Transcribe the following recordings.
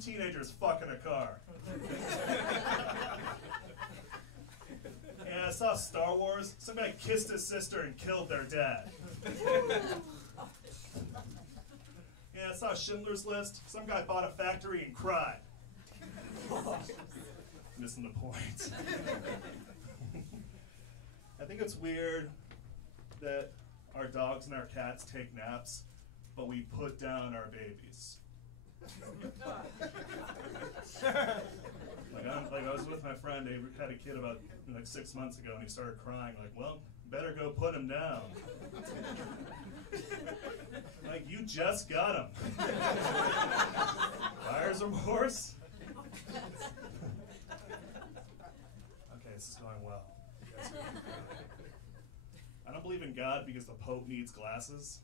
teenagers fucking a car. And I saw Star Wars. Some guy kissed his sister and killed their dad. And I saw Schindler's List. Some guy bought a factory and cried. Missing the point. I think it's weird that our dogs and our cats take naps, but we put down our babies. Like I was with my friend, he had a kid about 6 months ago, and he started crying. Like, well, better go put him down. Like, you just got him. Buyer's remorse? Okay, this is going well. I don't believe in God because the Pope needs glasses.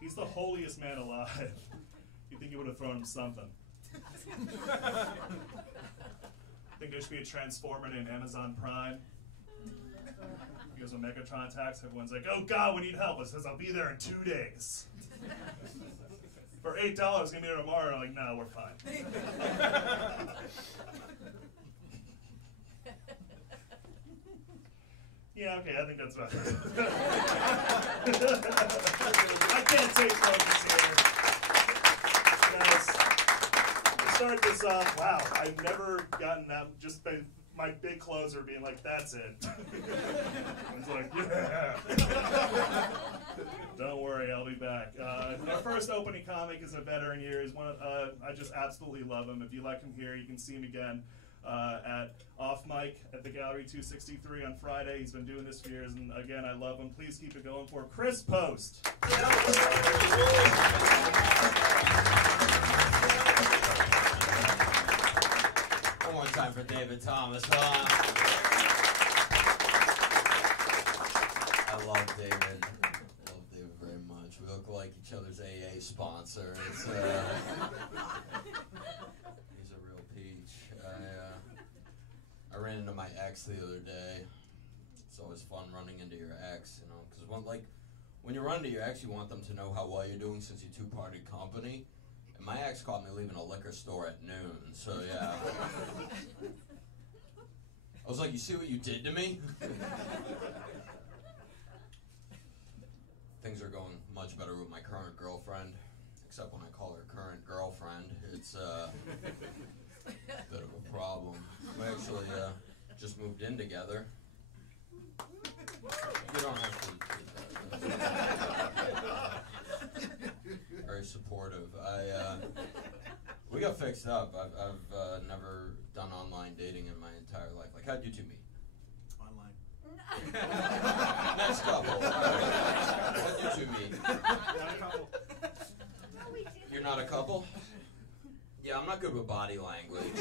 He's the holiest man alive. You'd think he would have thrown him something. Think there should be a transformer in Amazon Prime. Because when Megatron attacks, everyone's like, oh God, we need help. It says, I'll be there in 2 days. For $8, it's going to be there tomorrow. I'm like, no, we're fine. Yeah, okay, I think that's about it. I can't take focus here. Guys, to start this off, wow, I've never gotten that, just by my big closer being like, that's it. It's like, yeah. Don't worry, I'll be back. Our first opening comic is a veteran here. He's one of, I just absolutely love him. If you like him here, you can see him again. At Off Mic at the Gallery 263 on Friday. He's been doing this for years, and again, I love him. Please keep it going for Chris Post. One more time for David Thomas. I love David. I love David very much. We look like each other's AA sponsor. It's, he's a real peach. I ran into my ex the other day. It's always fun running into your ex, you know, because when you run into your ex, you want them to know how well you're doing since you two-parted company. And my ex caught me leaving a liquor store at noon, so yeah. I was like, you see what you did to me? Things are going much better with my current girlfriend, except when I call her current girlfriend. It's a bit of a problem. We actually just moved in together. You don't have to do that. Very supportive. We got fixed up. I've never done online dating in my entire life. Like, how'd you two meet? Online. Next couple. How'd you two meet? Not a couple. You're not a couple? Yeah, I'm not good with body language.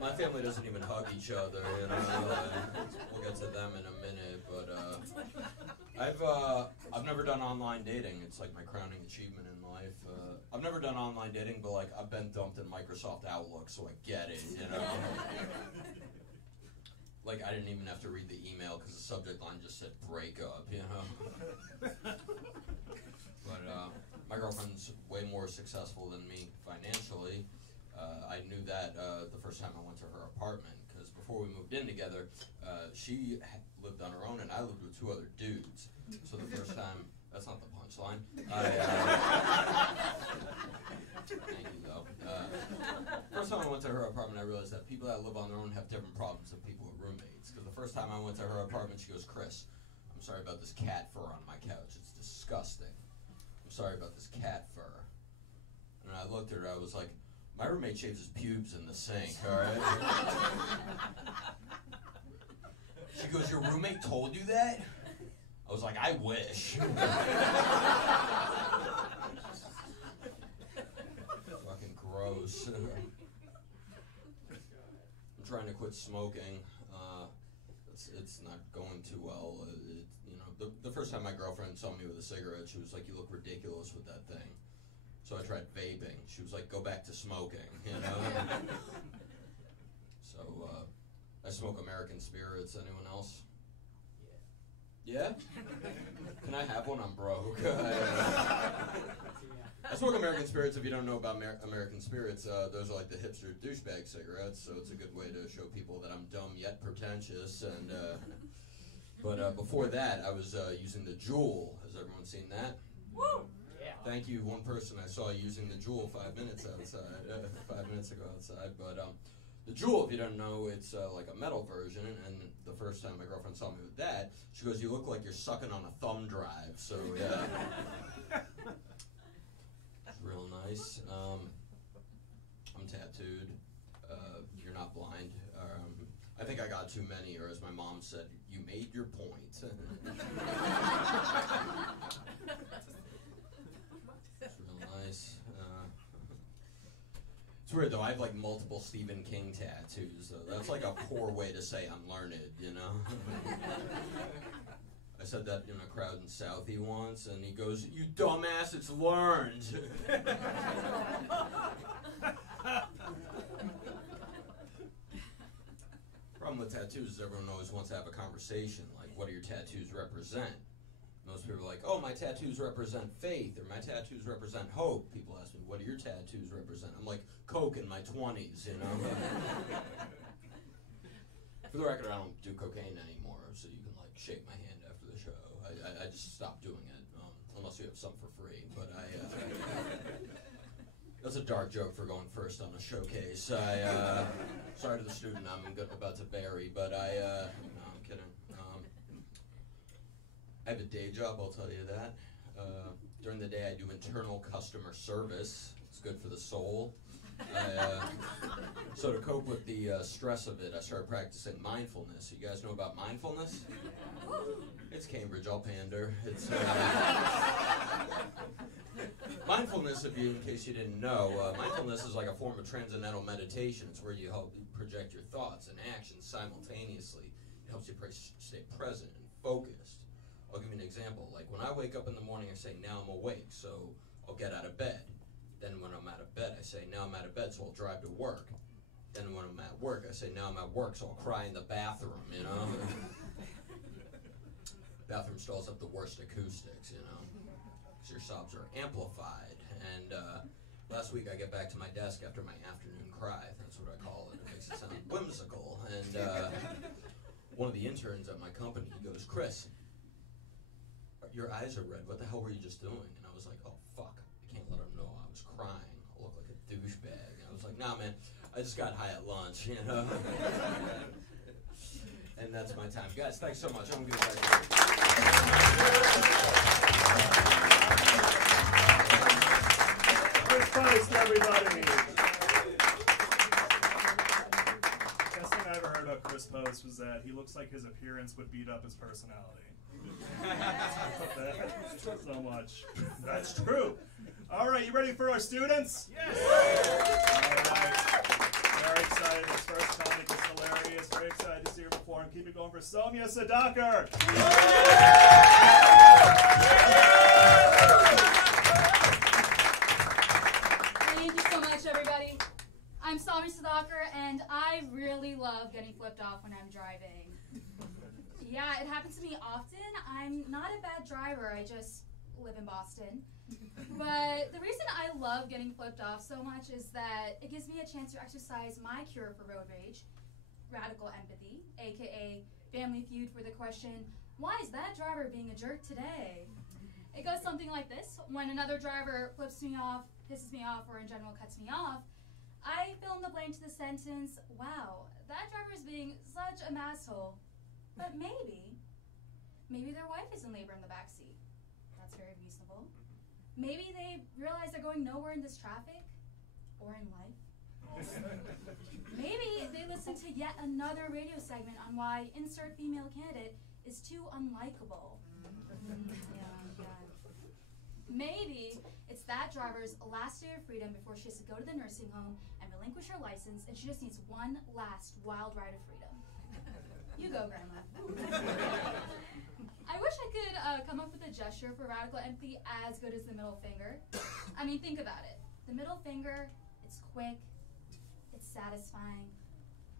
My family doesn't even hug each other, you know. We'll get to them in a minute, but I've never done online dating. It's like my crowning achievement in life. I've never done online dating, but like I've been dumped in Microsoft Outlook, so I get it, you know. Like I didn't even have to read the email because the subject line just said breakup, you know. But my girlfriend's way more successful than me financially. I knew that the first time I went to her apartment, because before we moved in together, she lived on her own and I lived with two other dudes. So the first time, that's not the punchline. Thank you though. First time I went to her apartment, I realized that people that live on their own have different problems than people with roommates. Because the first time I went to her apartment, she goes, "Chris, I'm sorry about this cat fur on my couch. It's disgusting. I'm sorry about this cat fur." And I looked at her, I was like, my roommate shaves his pubes in the sink, alright? She goes, "Your roommate told you that?" I was like, I wish. Fucking gross. I'm trying to quit smoking. It's not going too well. You know, the first time my girlfriend saw me with a cigarette, she was like, "You look ridiculous with that thing." So I tried vaping. She was like, "Go back to smoking," you know? So, I smoke American Spirits. Anyone else? Yeah? Can I have one? I'm broke. smoke American Spirits. If you don't know about American Spirits, those are like the hipster douchebag cigarettes, so it's a good way to show people that I'm dumb yet pretentious. And but before that, I was using the Juul. Has everyone seen that? Woo! Yeah. Thank you, one person I saw using the Juul 5 minutes outside, 5 minutes ago outside. But the Juul, if you don't know, it's like a metal version. And the first time my girlfriend saw me with that, she goes, "You look like you're sucking on a thumb drive." So yeah, it's real nice. I'm tattooed. You're not blind. I think I got too many, or as my mom said, "You made your point." It's real nice. It's weird though. I have like multiple Stephen King tattoos. Though that's like a poor way to say I'm learned, you know. I said that in a crowd in Southie once, and he goes, "You dumbass, it's learned." Problem with tattoos is everyone always wants to have a conversation, like, what do your tattoos represent? Most people are like, "Oh, my tattoos represent faith," or "My tattoos represent hope." People ask me, "What do your tattoos represent?" I'm like, "Coke in my 20s, you know?" For the record, I don't do cocaine anymore, so you can, like, shake my hand after the show. I just stopped doing it, unless you have some for free, but that's a dark joke for going first on a showcase. Sorry to the student I'm about to bury, but no, I'm kidding. I have a day job, I'll tell you that. During the day, I do internal customer service. It's good for the soul. So to cope with the stress of it, I started practicing mindfulness. You guys know about mindfulness? It's Cambridge, I'll pander. It's mindfulness, in case you didn't know, mindfulness is like a form of transcendental meditation. It's where you help project your thoughts and actions simultaneously. It helps you stay present and focused. I'll give you an example. Like when I wake up in the morning, I say, "Now I'm awake," so I'll get out of bed. Then when I'm out of bed, I say, "Now I'm out of bed," so I'll drive to work. Then when I'm at work, I say, "Now I'm at work," so I'll cry in the bathroom, you know? Bathroom stalls have the worst acoustics, you know? Because your sobs are amplified. And last week I get back to my desk after my afternoon cry. That's what I call it. It makes it sound whimsical. And one of the interns at my company, he goes, "Chris, your eyes are red. What the hell were you just doing?" And I was like, "Oh, fuck. I can't let him know I was crying. I look like a douchebag." And I was like, "Nah, man. I just got high at lunch, you know?" And that's my time. Guys, thanks so much. I'm going to give it back to you. Chris Post, everybody. Best thing I ever heard about Chris Post was that he looks like his appearance would beat up his personality. So much. That's true. All right, you ready for our students? Yes. All right. Very excited. This first comic is hilarious. Very excited to see her perform. Keep it going for Soumya Sudhakar. Thank you so much, everybody. I'm Soumya Sudhakar, and I really love getting flipped off when I'm driving. Yeah, it happens to me often. I'm not a bad driver. I just live in Boston. But the reason I love getting flipped off so much is that it gives me a chance to exercise my cure for road rage, radical empathy, aka Family Feud, for the question, "Why is that driver being a jerk today?" It goes something like this. When another driver flips me off, pisses me off, or in general cuts me off, I fill in the blank to the sentence, "Wow, that driver is being such an asshole." But maybe their wife is in labor in the backseat. That's very reasonable. Maybe they realize they're going nowhere in this traffic, or in life. Maybe they listen to yet another radio segment on why insert female candidate is too unlikable. Maybe it's that driver's last day of freedom before she has to go to the nursing home and relinquish her license, and she just needs one last wild ride of freedom. You go, Grandma. I wish I could come up with a gesture for radical empathy as good as the middle finger. I mean, think about it. The middle finger, it's quick, it's satisfying.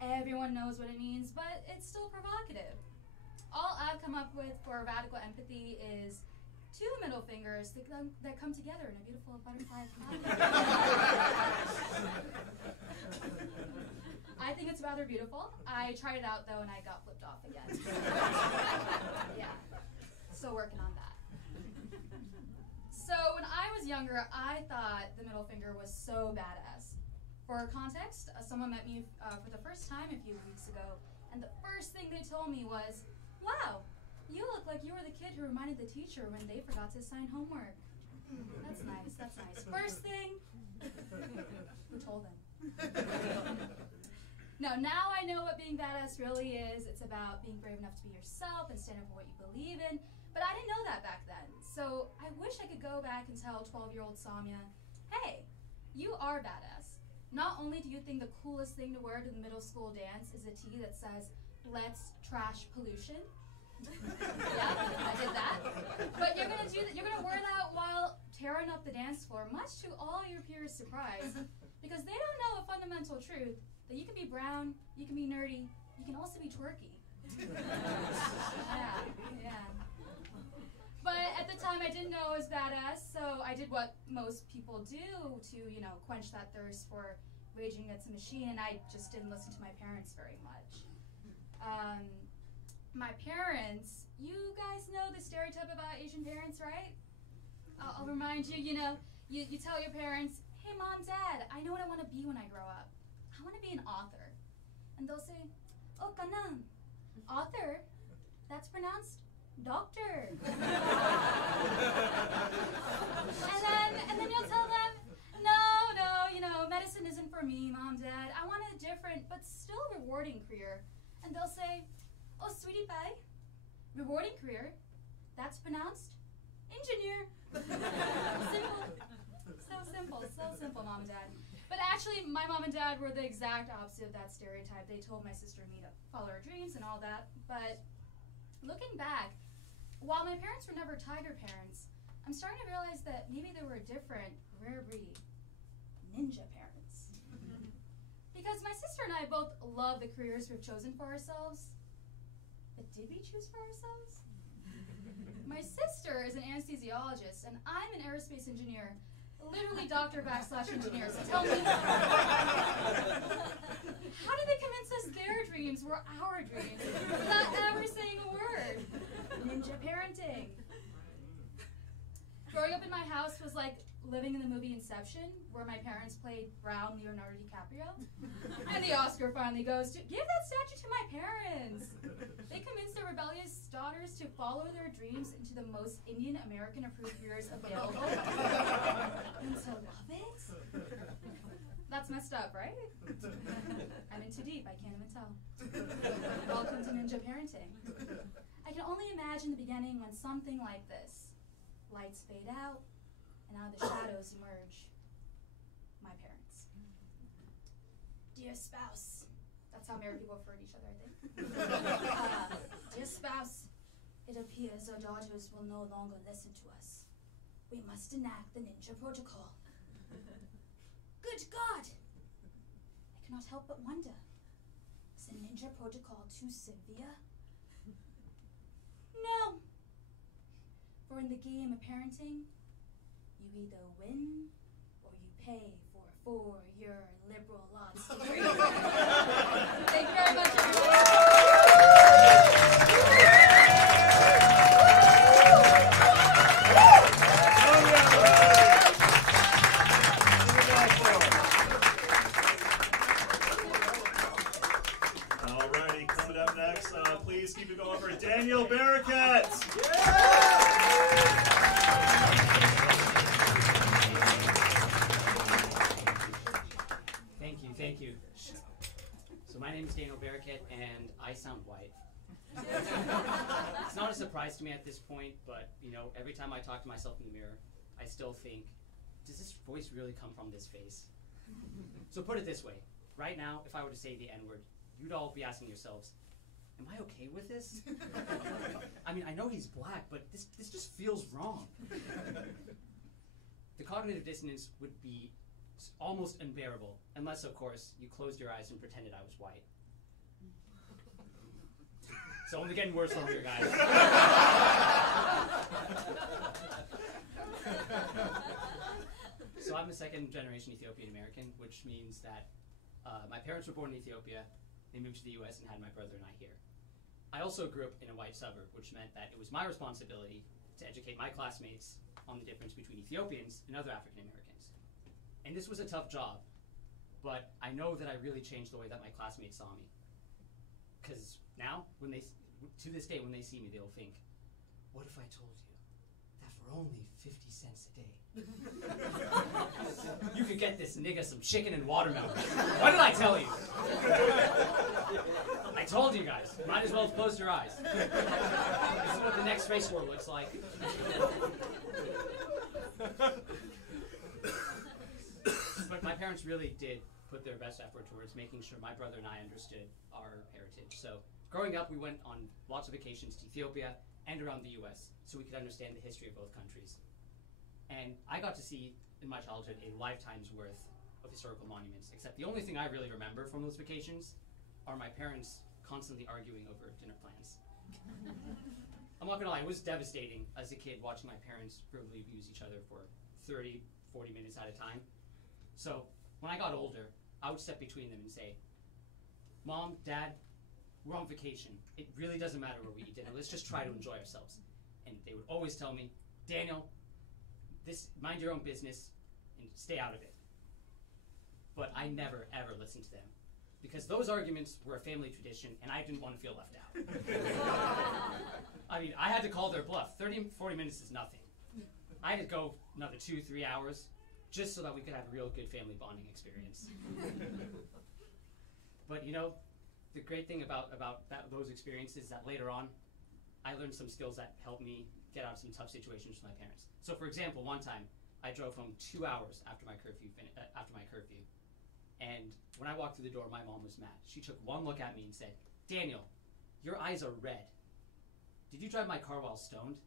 Everyone knows what it means, but it's still provocative. All I've come up with for radical empathy is two middle fingers that come together in a beautiful butterfly flower. I think it's rather beautiful. I tried it out though and I got flipped off again. Yeah, still working on that. So when I was younger, I thought the middle finger was so badass. For context, someone met me for the first time a few weeks ago, and the first thing they told me was, "Wow, you look like you were the kid who reminded the teacher when they forgot to assign homework." That's nice, that's nice. First thing, who told them? No, now I know what being badass really is. It's about being brave enough to be yourself and stand up for what you believe in. But I didn't know that back then. So I wish I could go back and tell 12-year-old Samya, hey, you are badass. Not only do you think the coolest thing to wear to the middle school dance is a tee that says, "Let's trash pollution." Yeah, I did that. But you're gonna do that. You're gonna wear that while tearing up the dance floor, much to all your peers' surprise, because they don't know a fundamental truth that you can be brown, you can be nerdy, you can also be twerky. Yeah. But at the time, I didn't know it was badass, so I did what most people do to, quench that thirst for raging against the machine, and I just didn't listen to my parents very much. My parents, you guys know the stereotype about Asian parents, right? I'll remind you, you tell your parents, "Hey, Mom, Dad, I know what I want to be when I grow up. I want to be an author." And they'll say, "Oh, Kanan, author? That's pronounced doctor." and then you'll tell them, no, medicine isn't for me, Mom, Dad. I want a different but still rewarding career. And they'll say, "Oh, sweetie pie, rewarding career, that's pronounced engineer." So simple, Mom and Dad. But actually, my mom and dad were the exact opposite of that stereotype. They told my sister and me to follow our dreams and all that. But looking back, while my parents were never tiger parents, I'm starting to realize that maybe they were a different, rare breed, ninja parents. Because my sister and I both love the careers we've chosen for ourselves. But did we choose for ourselves? My sister is an anesthesiologist, and I'm an aerospace engineer. Literally doctor/engineer. So tell me, how did they convince us their dreams were our dreams without ever saying a word? Ninja parenting. Growing up in my house was like living in the movie Inception, where my parents played brown Leonardo DiCaprio. And the Oscar finally goes to, give that statue to my parents. They convinced their rebellious daughters to follow their dreams into the most Indian American approved careers available. And to love it? That's messed up, right? I'm in too deep, I can't even tell. Welcome to ninja parenting. I can only imagine the beginning when something like this. Lights fade out, and out of the shadows emerge my parents. Dear spouse, that's how married people refer to each other, I think. Dear spouse, it appears our daughters will no longer listen to us. We must enact the ninja protocol. Good God! I cannot help but wonder, is the ninja protocol too severe? No. For in the game of parenting, you either win or you pay for a 4-year liberal arts degree. Thank you very much, everyone. Alrighty, coming up next, please keep it going for Daniel Barakat. Thank you. So my name is Daniel Barakat, and I sound white. It's not a surprise to me at this point, but every time I talk to myself in the mirror, I still think, does this voice really come from this face? So put it this way, right now, if I were to say the N-word, you'd all be asking yourselves, am I okay with this? I mean, I know he's black, but this just feels wrong. The cognitive dissonance would be almost unbearable, unless, of course, you closed your eyes and pretended I was white. It's only getting worse from here, guys. So I'm a second generation Ethiopian American, which means that my parents were born in Ethiopia, they moved to the US and had my brother and I here. I also grew up in a white suburb, which meant that it was my responsibility to educate my classmates on the difference between Ethiopians and other African Americans. And this was a tough job, but I know that I really changed the way that my classmates saw me. Because now, to this day, when they see me, they'll think, what if I told you that for only 50 cents a day, you could get this nigga some chicken and watermelon? What did I tell you? I told you guys. Might as well have closed your eyes. This is what the next race war looks like. But my parents really did put their best effort towards making sure my brother and I understood our heritage. So growing up, we went on lots of vacations to Ethiopia and around the US so we could understand the history of both countries. And I got to see, in my childhood, a lifetime's worth of historical monuments, except the only thing I really remember from those vacations are my parents constantly arguing over dinner plans. I'm not gonna lie, it was devastating as a kid watching my parents verbally abuse each other for 30, 40 minutes at a time. So when I got older, I would step between them and say, Mom, Dad, we're on vacation. It really doesn't matter where we eat dinner. Let's just try to enjoy ourselves. And they would always tell me, Daniel, mind your own business and stay out of it. But I never, ever listened to them because those arguments were a family tradition and I didn't want to feel left out. I mean, I had to call their bluff. 30, 40 minutes is nothing. I had to go another 2-3 hours just so that we could have a real good family bonding experience. But you know, the great thing about those experiences is that later on, I learned some skills that helped me get out of some tough situations with my parents. So for example, one time, I drove home 2 hours after my curfew, and when I walked through the door, my mom was mad. She took one look at me and said, Daniel, your eyes are red. Did you drive my car while stoned?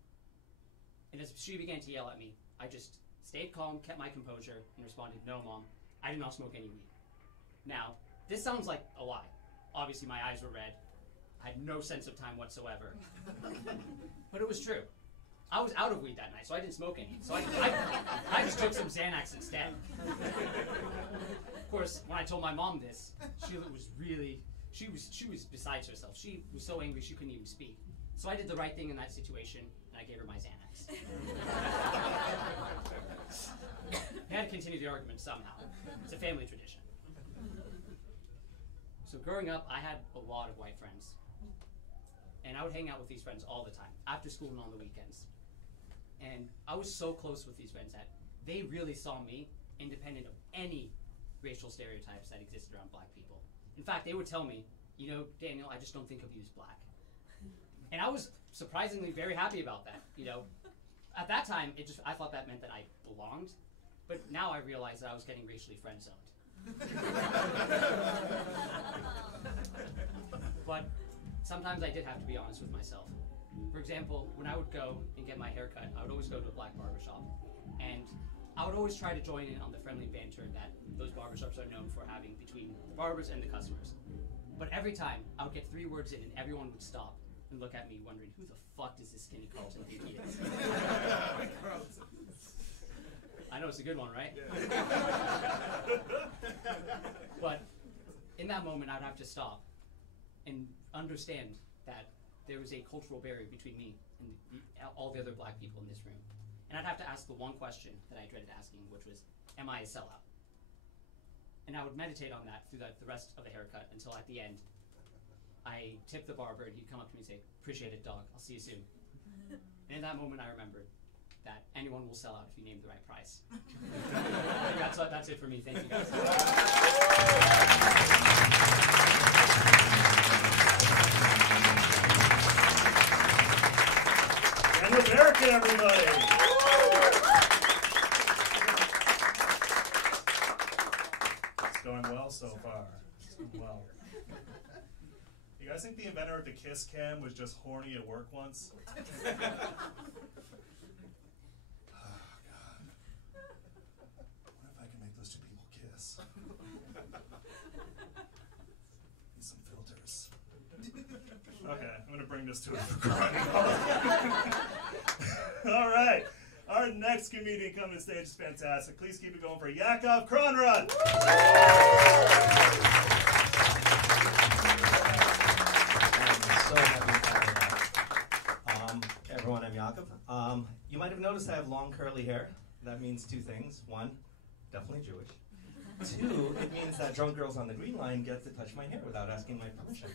And as she began to yell at me, I just stayed calm, kept my composure, and responded, no, Mom, I did not smoke any weed. Now, this sounds like a lie. Obviously, my eyes were red. I had no sense of time whatsoever. But it was true. I was out of weed that night, so I didn't smoke any. So I just took some Xanax instead. Of course, when I told my mom this, she was besides herself. She was so angry she couldn't even speak. So I did the right thing in that situation, and I gave her my Xanax. I had to continue the argument somehow. It's a family tradition. So growing up, I had a lot of white friends. And I would hang out with these friends all the time, after school and on the weekends. And I was so close with these friends that they really saw me independent of any racial stereotypes that existed around black people. In fact, they would tell me, you know, Daniel, I just don't think of you as black. And I was surprisingly very happy about that, you know. At that time, I thought that meant that I belonged, but now I realize that I was getting racially friend-zoned. But sometimes I did have to be honest with myself. For example, when I would go and get my hair cut, I would always go to a black barbershop. And I would always try to join in on the friendly banter that those barbershops are known for having between the barbers and the customers. But every time, I would get 3 words in and everyone would stop and look at me wondering, who the fuck does this skinny Carlton think he is? I know, it's a good one, right? But in that moment, I'd have to stop and understand that there was a cultural barrier between me and all the other black people in this room. And I'd have to ask the one question that I dreaded asking, which was, am I a sellout? And I would meditate on that through the rest of the haircut until at the end, I tipped the barber and he'd come up to me and say, appreciate it, dog, I'll see you soon. And in that moment, I remembered that anyone will sell out if you name the right price. That's it for me. Thank you, guys. And American, everybody! It's going well so far. It's going well. You guys think the inventor of the kiss cam was just horny at work once? Oh, God. What if I can make those 2 people kiss? Need some filters. Okay. I'm going to bring this to it for crying out loud. All right. Our next comedian coming to stage is fantastic. Please keep it going for Yakov Kronrad. I'm so happy to be back. Everyone, I'm Yakov. You might have noticed I have long curly hair. That means two things. One, definitely Jewish. Two, it means that drunk girls on the Green Line get to touch my hair without asking my permission.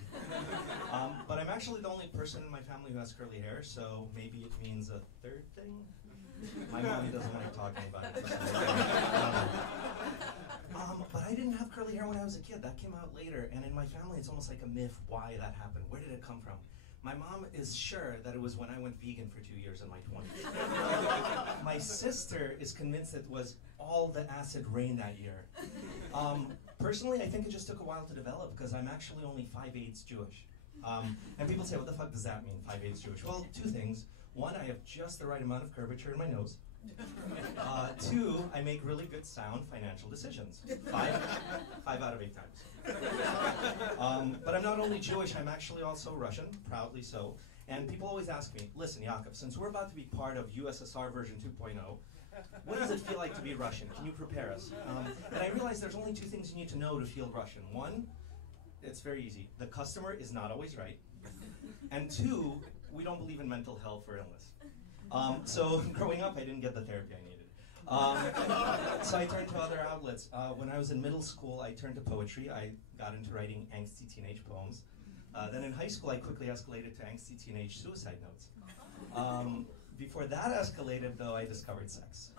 But I'm actually the only person in my family who has curly hair, so maybe it means a third thing? My mom doesn't like talking about it. But I didn't have curly hair when I was a kid. That came out later, and in my family it's almost like a myth why that happened. Where did it come from? My mom is sure that it was when I went vegan for 2 years in my 20s. My sister is convinced it was all the acid rain that year. Personally, I think it just took a while to develop because I'm actually only 5/8 Jewish. And people say, what the fuck does that mean, 5/8 Jewish? Well, two things. One, I have just the right amount of curvature in my nose. Two, I make really good sound financial decisions. Five out of 8 times. But I'm not only Jewish, I'm actually also Russian, proudly so. And people always ask me, listen, Yakov, since we're about to be part of USSR version 2.0, what does it feel like to be Russian? Can you prepare us? And I realize there's only two things you need to know to feel Russian. One, it's very easy. The customer is not always right. And two, we don't believe in mental health or illness. So growing up, I didn't get the therapy I needed. So I turned to other outlets. When I was in middle school, I turned to poetry. I got into writing angsty teenage poems. Then in high school, I quickly escalated to angsty teenage suicide notes. Before that escalated, though, I discovered sex.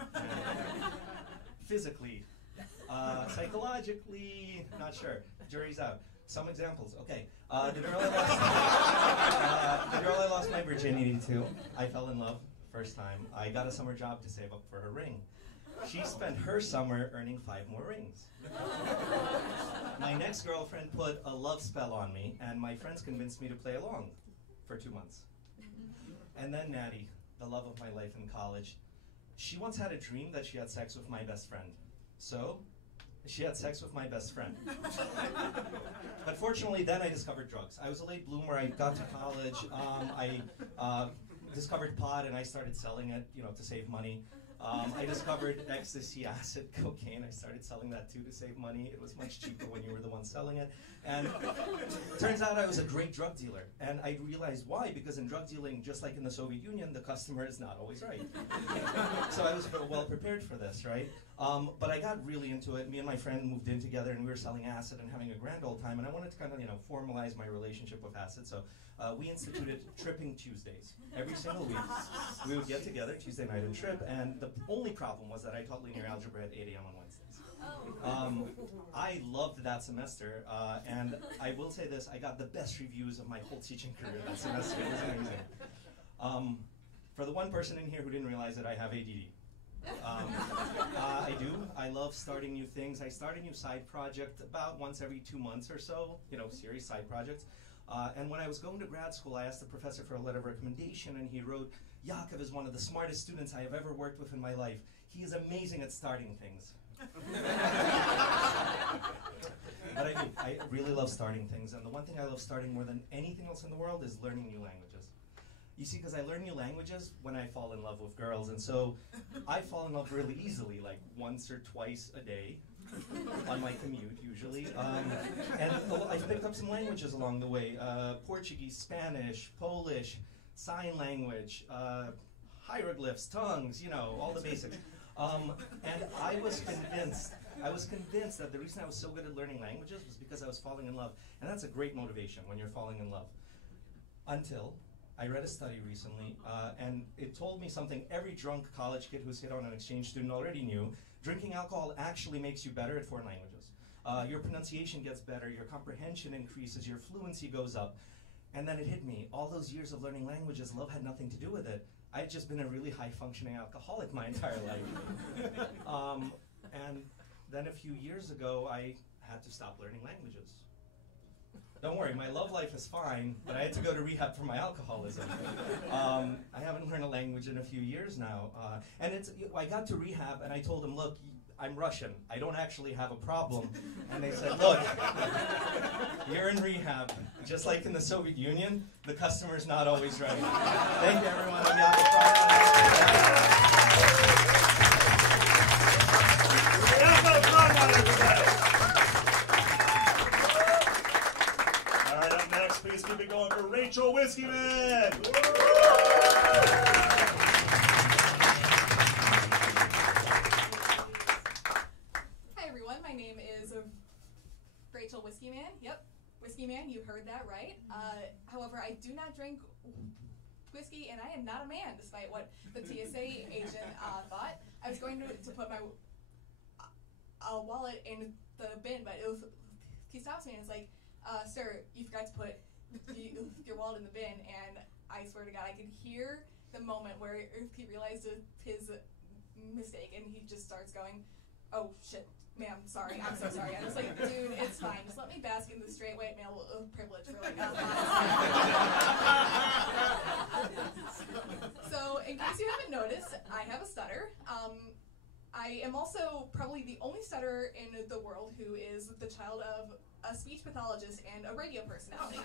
Physically, psychologically, not sure. Jury's out. Some examples. Okay. The girl I lost my virginity to, I fell in love first time. I got a summer job to save up for her ring. She spent her summer earning 5 more rings. My next girlfriend put a love spell on me, and my friends convinced me to play along for 2 months. And then Natty, the love of my life in college, she once had a dream that she had sex with my best friend. So, she had sex with my best friend. But fortunately, then I discovered drugs. I was a late bloomer. I got to college. I discovered pot, and I started selling it, to save money. I discovered ecstasy, acid, cocaine. I started selling that too to save money. It was much cheaper when you were the one selling it. And turns out I was a great drug dealer. And I realized why, because in drug dealing, just like in the Soviet Union, the customer is not always right. So I was well prepared for this, right? But I got really into it. Me and my friend moved in together, and we were selling acid and having a grand old time. And I wanted to kind of, formalize my relationship with acid. So we instituted Tripping Tuesdays. Every single week, we would get together Tuesday night and trip. And the only problem was that I taught linear algebra at 8 a.m. on Wednesdays. I loved that semester, and I will say this, I got the best reviews of my whole teaching career that semester. It was amazing. For the one person in here who didn't realize it, I have ADD. I do. I love starting new things. I start a new side project about once every 2 months or so, serious side projects. And when I was going to grad school, I asked the professor for a letter of recommendation, and he wrote, Yakov is one of the smartest students I have ever worked with in my life. He is amazing at starting things. But I do. I really love starting things, and the one thing I love starting more than anything else in the world is learning new languages. You see, because I learn new languages when I fall in love with girls, and so I fall in love really easily, like once or twice a day on my commute, usually. And I've picked up some languages along the way, Portuguese, Spanish, Polish, sign language, hieroglyphs, tongues, all the basics. And I was convinced that the reason I was so good at learning languages was because I was falling in love. And that's a great motivation when you're falling in love. Until I read a study recently, and it told me something every drunk college kid who's hit on an exchange student already knew. Drinking alcohol actually makes you better at foreign languages. Your pronunciation gets better, your comprehension increases, your fluency goes up. And then it hit me. All those years of learning languages, love had nothing to do with it. I had just been a really high-functioning alcoholic my entire life. And then a few years ago, I had to stop learning languages. Don't worry, my love life is fine, but I had to go to rehab for my alcoholism. I haven't learned a language in a few years now. And I got to rehab, and I told him, look, I'm Russian. I don't actually have a problem. And they said, look, you're in rehab. Just like in the Soviet Union, the customer's not always right. Thank you, everyone. I'm Jakob All right, up next, please keep it going for Rachel Whiskey Man. Hi everyone, my name is Rachel Whiskey Man. Yep, Whiskey Man, you heard that right. However, I do not drink whiskey, and I am not a man, despite what the TSA agent thought. I was going to put my wallet in the bin, but he stops me and is like, sir, you forgot to put your wallet in the bin. And I swear to God, I could hear the moment where he realized his mistake, and he just starts going, oh shit, ma'am, sorry, I'm so sorry. I was like, dude, it's fine. Just let me bask in the straight white male privilege for like a So, in case you haven't noticed, I have a stutter. I am also probably the only stutterer in the world who is the child of a speech pathologist and a radio personality.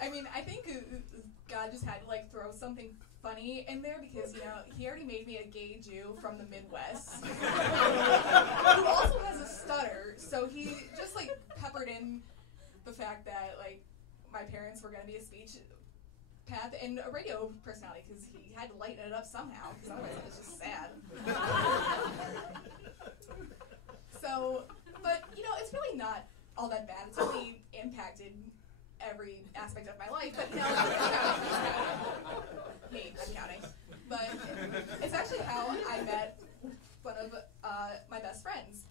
I mean, I think God just had to like throw something funny in there because, you know, he already made me a gay Jew from the Midwest who also has a stutter, so he just like peppered in the fact that like my parents were going to be a speech path and a radio personality because he had to lighten it up somehow because otherwise it was just sad. So, but you know, it's really not all that bad. It's only impacted every aspect of my life, but you know, I'm counting. But it's actually how I met one of my best friends.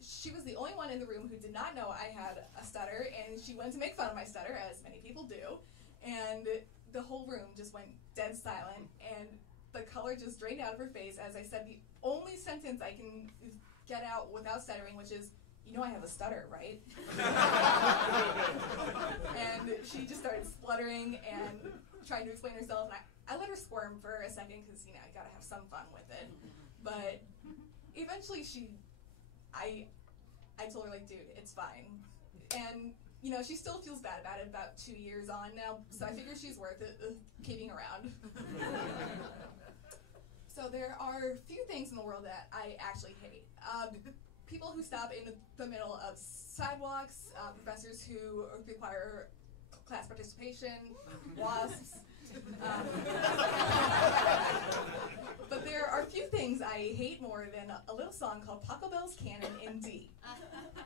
She was the only one in the room who did not know I had a stutter, and she went to make fun of my stutter, as many people do, and the whole room just went dead silent, and the color just drained out of her face as I said the only sentence I can get out without stuttering, which is, you know I have a stutter, right? And she just started spluttering and trying to explain herself, and I let her squirm for a second because, you know, I gotta have some fun with it. But eventually I told her, like, dude, it's fine. And, you know, she still feels bad about it about 2 years on now, so I figure she's worth it keeping around. So there are a few things in the world that I actually hate. People who stop in the middle of sidewalks, professors who require class participation, WASPs. But there are a few things I hate more than a little song called Paco Bell's Canon in D.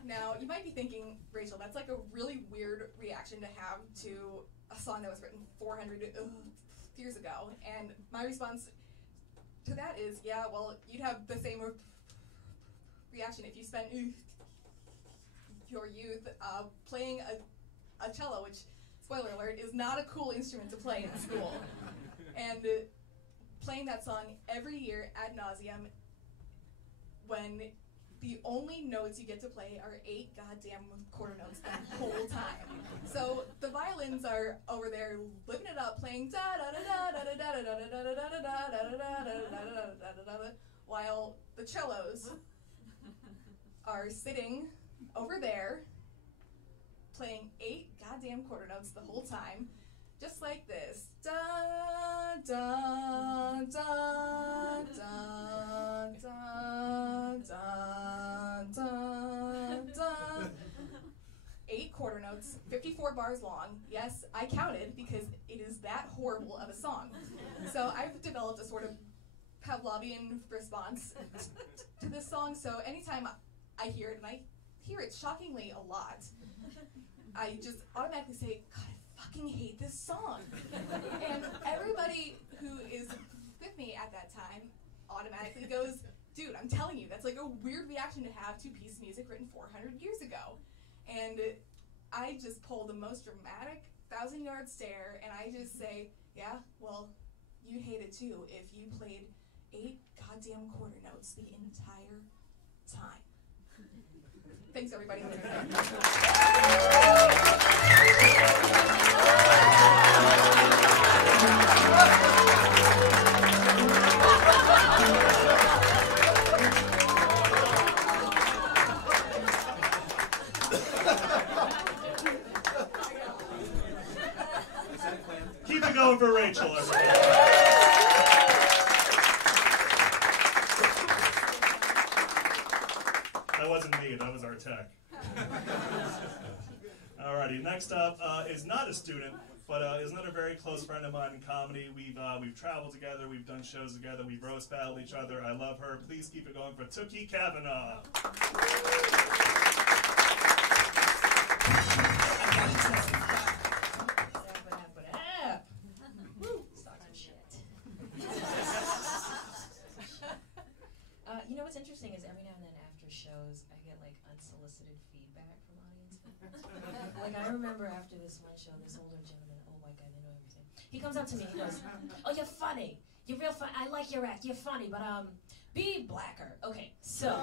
Now, you might be thinking, Rachel, that's like a really weird reaction to have to a song that was written 400 years ago. And my response to that is, yeah, well, you'd have the same reaction if you spent your youth playing a cello, which, spoiler alert, is not a cool instrument to play in school. And playing that song every year ad nauseum when the only notes you get to play are 8 goddamn quarter notes the whole time. So the violins are over there living it up, playing da da da da da da da da da da da da da da da, while the cellos are sitting over there playing 8 goddamn quarter notes the whole time, just like this. Da da da da da da da da. 8 quarter notes, 54 bars long. Yes, I counted because it is that horrible of a song. So I've developed a sort of Pavlovian response to this song. So anytime I hear it, and I hear it shockingly a lot, I just automatically say, God, I fucking hate this song. And everybody who is with me at that time automatically goes, dude, I'm telling you, that's like a weird reaction to have to a piece of music written 400 years ago. And I just pull the most dramatic 1,000-yard stare, and I just say, yeah, well, you'd hate it too if you played 8 goddamn quarter notes the entire time. Thanks, everybody. Have a great day. it going for Rachel, everybody. That wasn't me, that was our tech. Alrighty, next up is not a student, but is another very close friend of mine in comedy. We've traveled together, we've done shows together, we've roast battled each other. I love her. Please keep it going for Tookie Kavanaugh. You know what's interesting is every now and then after shows, I get like unsolicited feedback from audience members. Like I remember after this one show, this older gentleman, old white guy, they know everything. He comes up to me and he goes, "Oh, you're funny. You're real funny. I like your act. You're funny, but be blacker." Okay, so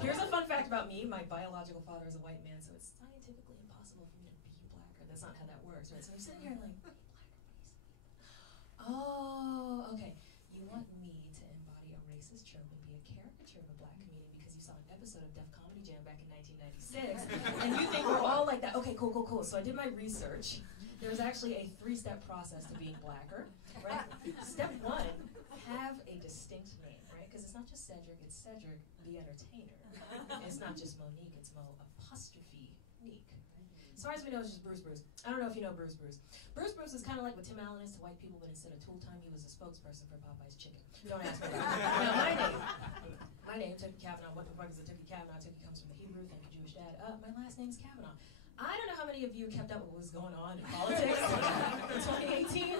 here's a fun fact about me. My biological father is a white man, so it's scientifically impossible for me to be blacker. That's not how that works, right? So I'm sitting here like, blacker, oh, okay. You want me to embody a racist trope and be a caricature of a black comedian because you saw an episode of Def Comedy Jam back in 1996, and you think we're all like that. Okay, cool. So I did my research. There's actually a 3-step process to being blacker, right? Step 1, have a distinct name, right? Because it's not just Cedric, it's Cedric the Entertainer. It's not just Monique, it's Mo apostrophe Neek. As far as we know, it's just Bruce Bruce. I don't know if you know Bruce Bruce. Bruce Bruce is kind of like what Tim Allen is to white people, but instead of tool time, he was a spokesperson for Popeye's Chicken. Don't ask me about it. Now, my name, Tookie Kavanaugh. What the fuck is a Tookie Kavanaugh? Tookie comes from the Hebrew, thank you, Jewish dad. My last name is Kavanaugh. I don't know how many of you kept up with what was going on in politics in 2018.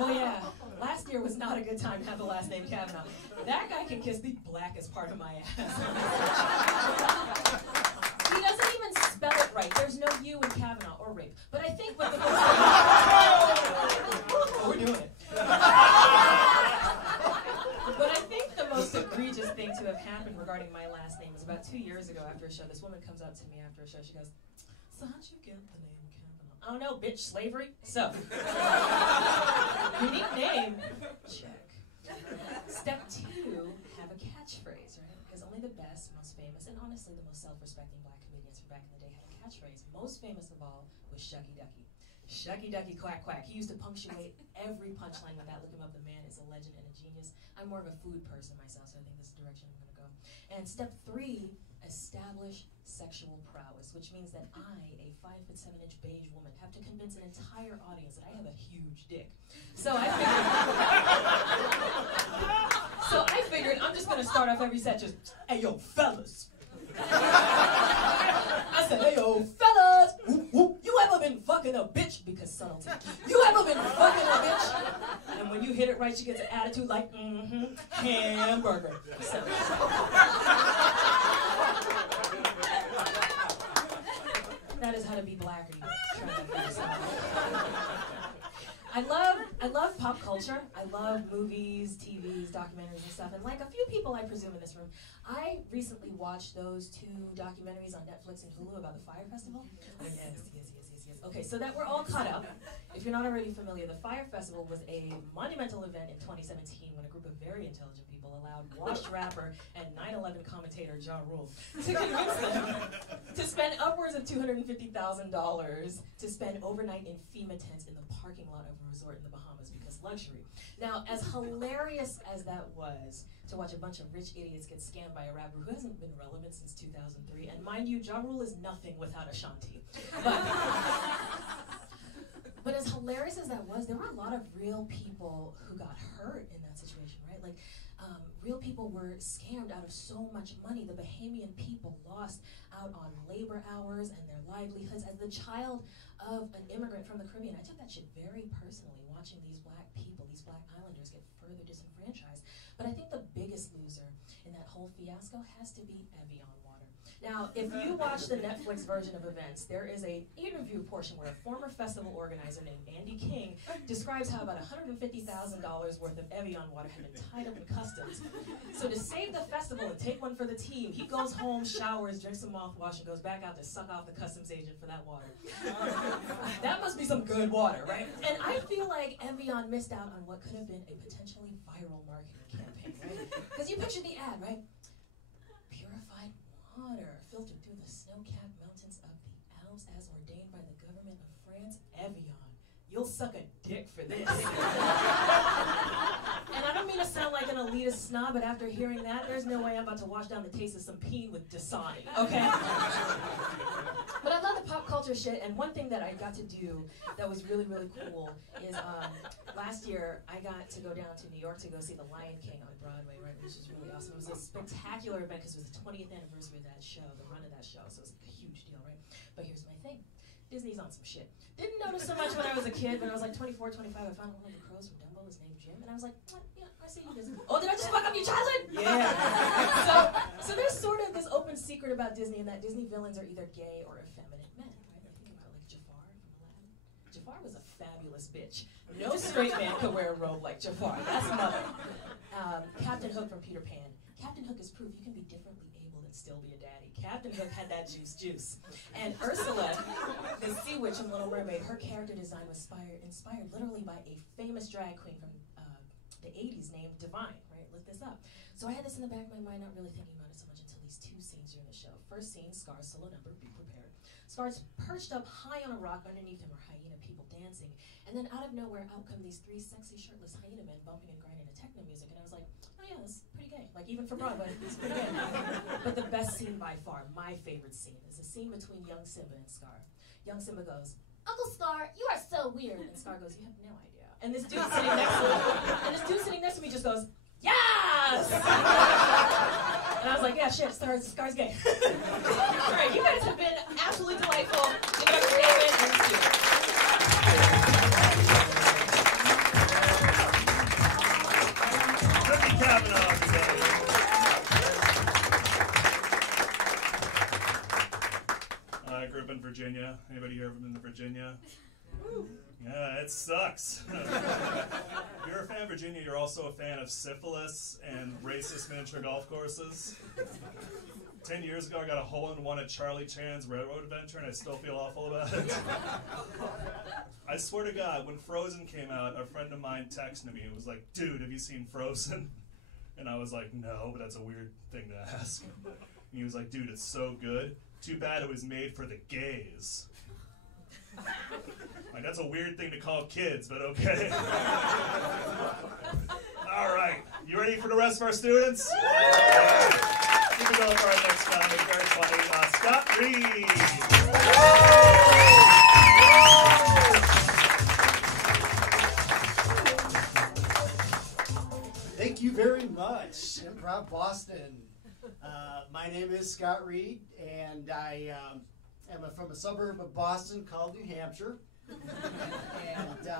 Oh yeah, last year was not a good time to have the last name Kavanaugh. That guy can kiss the blackest part of my ass. He doesn't even spell it right. There's no U in Kavanaugh or rape. But I think what the we're doing it. But I think the most egregious thing to have happened regarding my last name was about 2 years ago after a show. This woman comes up to me after a show. She goes, "So how'd you get the name Kavanaugh?" "I don't know, bitch, slavery." So, unique name, check. Step 2, have a catchphrase, right? Because only the best, most famous, and honestly the most self-respecting black comedians from back in the day had a catchphrase. Most famous of all was Shucky Ducky. Shucky Ducky Quack Quack. He used to punctuate every punchline with that. Look him up, the man is a legend and a genius. I'm more of a food person myself, so I think this is the direction I'm going to go. And step 3, establish sexual prowess, which means that I, a 5'7" beige woman, have to convince an entire audience that I have a huge dick. So I figured I'm just going to start off every set just, "Hey yo, fellas." I said, "Hey yo, fellas, you ever been fucking a bitch?" Because subtlety. "You ever been fucking a bitch?" And when you hit it right, she gets an attitude like, hamburger. So. That is how to be black. I love pop culture. I love movies, TVs, documentaries, and stuff. And like a few people, I presume, in this room, I recently watched those 2 documentaries on Netflix and Hulu about the Fyre Festival. Yes. Okay, so that we're all caught up. If you're not already familiar, the Fyre Festival was a monumental event in 2017 when a group of very intelligent people allowed washed rapper and 9/11 commentator Ja Rule to convince them to spend upwards of $250,000 to spend overnight in FEMA tents in the parking lot of a resort in the Bahamas because luxury. Now, as hilarious as that was to watch a bunch of rich idiots get scammed by a rapper who hasn't been relevant since 2003, and mind you, Ja Rule is nothing without Ashanti. But as hilarious as that was, there were a lot of real people who got hurt in that situation, right? Like, real people were scammed out of so much money. The Bahamian people lost out on labor hours and their livelihoods. As the child of an immigrant from the Caribbean, I took that shit very personally, watching these black people, these black islanders get further disenfranchised. But I think the biggest loser in that whole fiasco has to be Evian water. Now, if you watch the Netflix version of events, there is an interview portion where a former festival organizer named Andy King describes how about $150,000 worth of Evian water had been tied up in customs. So to save the festival and take one for the team, he goes home, showers, drinks some mouthwash, and goes back out to suck off the customs agent for that water. That must be some good water, right? And I feel like Evian missed out on what could have been a potentially viral marketing campaign, right? Because you picture the ad, right? Purified water filtered through the snow-capped mountains of the Alps as ordained by the government of France. Evian. You'll suck a dick for this. And I don't mean to sound like an elitist snob, but after hearing that, there's no way I'm about to wash down the taste of some peen with Dasani, okay? But I love the pop culture shit, and one thing that I got to do that was really, really cool is last year I got to go down to New York to go see The Lion King on Broadway, right, which was really awesome. It was a spectacular event because it was the 20th anniversary of that show, the run of that show, so it was a huge deal, right? But here's my thing. Disney's on some shit. Didn't notice so much when I was a kid, but I was like 24, 25, I found one of the crows from Dumbo, his name Jim, and I was like, what? Yeah, I see you, Disney. Oh, did I just fuck up your childhood? Yeah. so there's sort of this open secret about Disney, and that Disney villains are either gay or effeminate men, right? I think about like Jafar from Aladdin. Jafar was a fabulous bitch. No straight man could wear a robe like Jafar. That's mother. Captain Hook from Peter Pan. Captain Hook is proof you can be differently able and still be a daddy. Captain Hook had that juice. And Ursula, the sea witch in Little Mermaid, her character design was inspired literally by a famous drag queen from the 80s named Divine, right? Look this up. So I had this in the back of my mind, not really thinking about it so much until these two scenes during the show. First scene, Scar's solo number, Be Prepared. Scar's perched up high on a rock, underneath him are hyena people dancing. And then out of nowhere, out come these three sexy shirtless hyena men bumping and grinding to techno music. And I was like, oh yeah, this is pretty gay. Like even for Broadway, it's pretty gay. But the best scene by far, my favorite scene, is a scene between young Simba and Scar. Young Simba goes, Uncle Scar, you are so weird. And Scar goes, you have no idea. And this dude sitting next to me just goes, yes! And I was like, yeah, shit, Scar's gay. All right, you guys have been absolutely delightful. Give it up for David and Stu. Cookie Kavanaugh, everybody. I grew up in Virginia. Anybody here ever been to Virginia? Yeah, it sucks. If you're a fan of Virginia, you're also a fan of syphilis and racist miniature golf courses. 10 years ago, I got a hole-in-one at Charlie Chan's Railroad Adventure, and I still feel awful about it. I swear to God, when Frozen came out, a friend of mine texted me and was like, dude, have you seen Frozen? And I was like, no, but that's a weird thing to ask. And he was like, dude, it's so good. Too bad it was made for the gays. Like, that's a weird thing to call kids, but okay. All right, you ready for the rest of our students? Keep it going for our next comic. Very funny. Scott Reed. Thank you very much, Improv Boston. My name is Scott Reed, and I am from a suburb of Boston called New Hampshire. And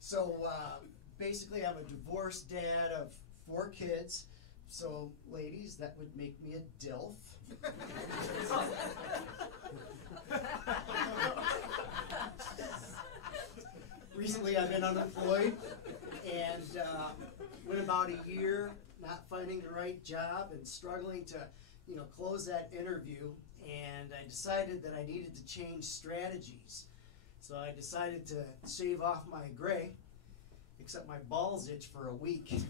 so basically I'm a divorced dad of 4 kids. So ladies, that would make me a DILF. Recently I've been unemployed and went about a year not finding the right job and struggling to, close that interview, and I decided that I needed to change strategies. So I decided to shave off my gray, except my balls itch for a week.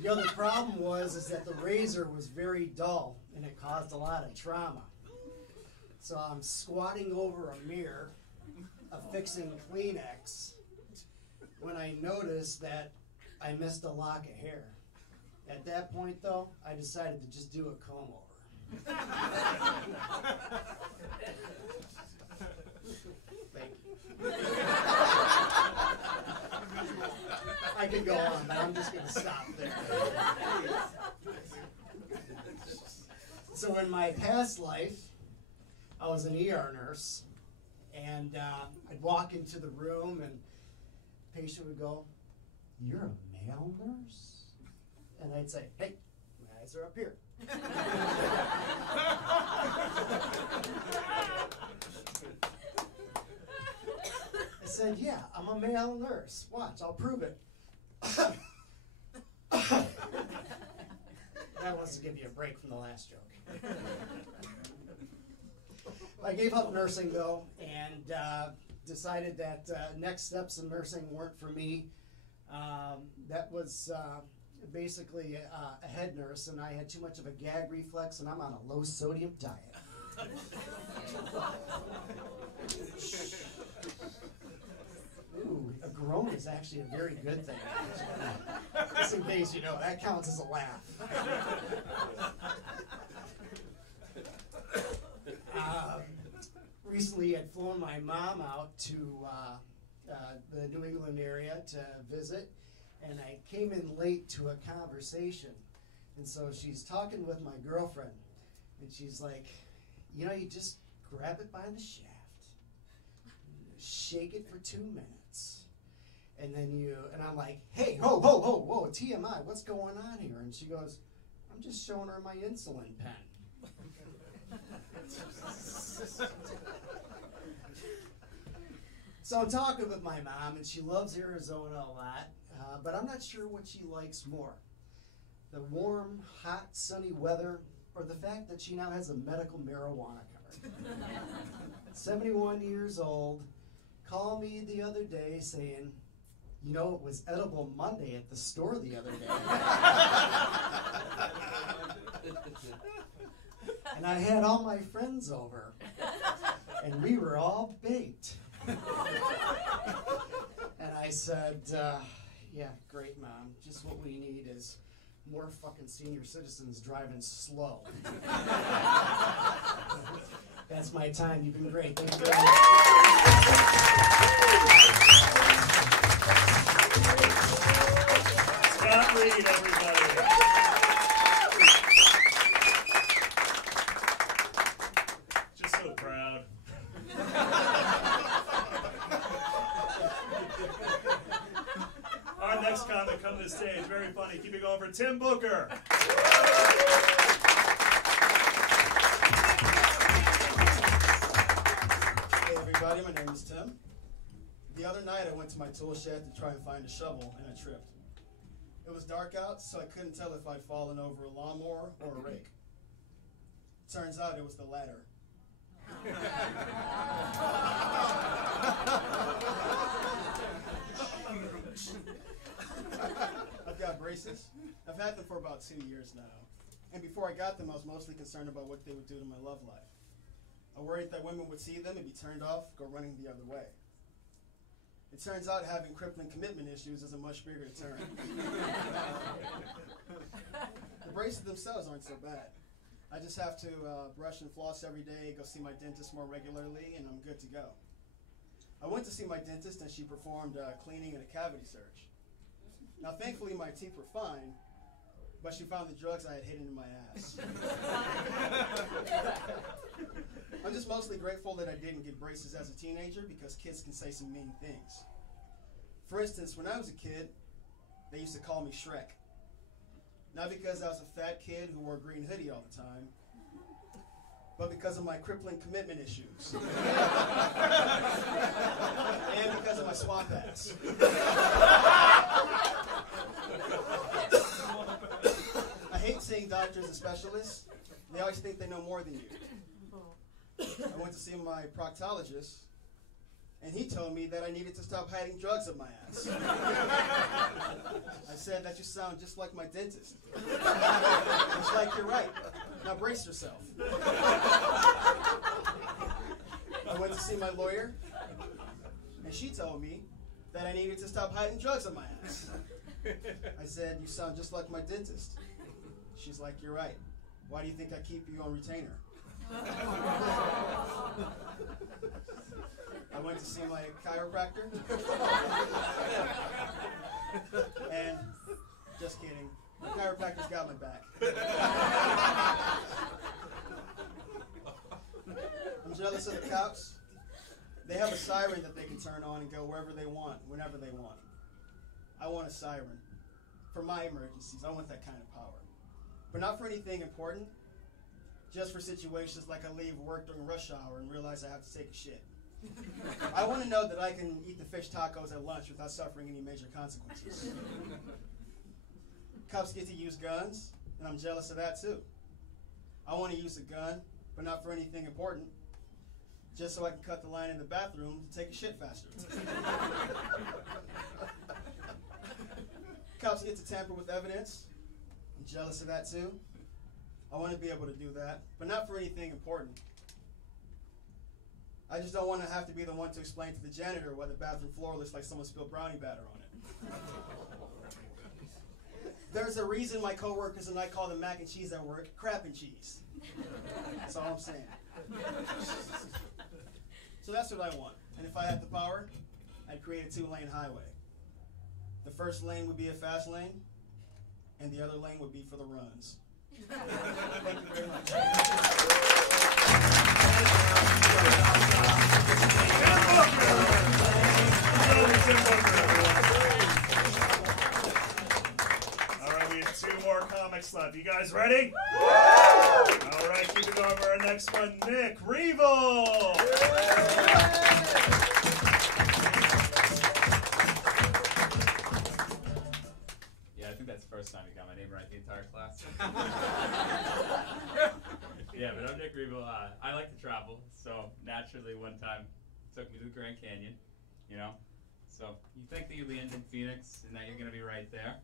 The other problem is that the razor was very dull and it caused a lot of trauma. So I'm squatting over a mirror, affixing Kleenex, when I noticed that I missed a lock of hair. At that point, though, I decided to just do a comb over. Thank you. I could go on, but I'm just going to stop there. So in my past life, I was an ER nurse, and I'd walk into the room, and the patient would go, "You're a male nurse?" And I'd say, "Hey, my eyes are up here." I said, "Yeah, I'm a male nurse. Watch, I'll prove it." That was to give you a break from the last joke. I gave up nursing, though, and decided that next steps in nursing weren't for me. That was basically a head nurse, and I had too much of a gag reflex, and I'm on a low-sodium diet. actually a very good thing. Just in case you know, that counts as a laugh. Recently, I'd flown my mom out to the New England area to visit, and I came in late to a conversation. And so she's talking with my girlfriend, and she's like, you know, you just grab it by the shaft, shake it for 2 minutes, and then and I'm like, hey, whoa, TMI, what's going on here? And she goes, I'm just showing her my insulin pen. So I'm talking with my mom, and she loves Arizona a lot, but I'm not sure what she likes more. The warm, hot, sunny weather, or the fact that she now has a medical marijuana card. 71 years old, called me the other day saying, you know, it was Edible Monday at the store the other day. And I had all my friends over, and we were all baked. And I said, yeah, great, Mom. Just what we need is more fucking senior citizens driving slow. That's my time. You've been great. Thank you very much. Scott Reed, everybody. Just so proud. Our next comic coming to the stage, very funny. Keep it going for Tim Booker. Hey everybody, my name is Tim. The other night I went to my tool shed to try and find a shovel, and I tripped. It was dark out, so I couldn't tell if I'd fallen over a lawnmower or a rake. Turns out it was the latter. I've got braces. I've had them for about 2 years now. And before I got them, I was mostly concerned about what they would do to my love life. I worried that women would see them and be turned off, go running the other way. It turns out having crippling commitment issues is a much bigger deterrent. The braces themselves aren't so bad. I just have to brush and floss every day, go see my dentist more regularly, and I'm good to go. I went to see my dentist, and she performed cleaning and a cavity search. Now, thankfully, my teeth were fine, but she found the drugs I had hidden in my ass. I'm just mostly grateful that I didn't get braces as a teenager, because kids can say some mean things. For instance, when I was a kid, they used to call me Shrek. Not because I was a fat kid who wore a green hoodie all the time, but because of my crippling commitment issues. And because of my swamp ass. I hate seeing doctors and specialists. They always think they know more than you. I went to see my proctologist, and he told me that I needed to stop hiding drugs up my ass. I said, that you sound just like my dentist. It's like, you're right. Now brace yourself. I went to see my lawyer, and she told me that I needed to stop hiding drugs up my ass. I said, you sound just like my dentist. She's like, you're right. Why do you think I keep you on retainer? I went to see my chiropractor. And, just kidding, the chiropractor's got my back. I'm jealous of the cops. They have a siren that they can turn on and go wherever they want, whenever they want. I want a siren. For my emergencies, I want that kind of power. But not for anything important. Just for situations like I leave work during rush hour and realize I have to take a shit. I want to know that I can eat the fish tacos at lunch without suffering any major consequences. Cops get to use guns, and I'm jealous of that too. I want to use a gun, but not for anything important. Just so I can cut the line in the bathroom to take a shit faster. Cops get to tamper with evidence. I'm jealous of that too. I want to be able to do that, but not for anything important. I just don't want to have to be the one to explain to the janitor why the bathroom floor looks like someone spilled brownie batter on it. There's a reason my coworkers and I call them mac and cheese at work crap and cheese. That's all I'm saying. So that's what I want. And if I had the power, I'd create a 2-lane highway. The first lane would be a fast lane, and the other lane would be for the runs. Thank you very much. All right, we have 2 more comics left. You guys ready? All right, keep it going for our next one, Nick Revel. Yeah, I think that's the first time you got my name right the entire class. Yeah, but I'm Nick Revel. I like to travel, so naturally one time took me to the Grand Canyon, you know. So you think that you land in Phoenix and that you're going to be right there.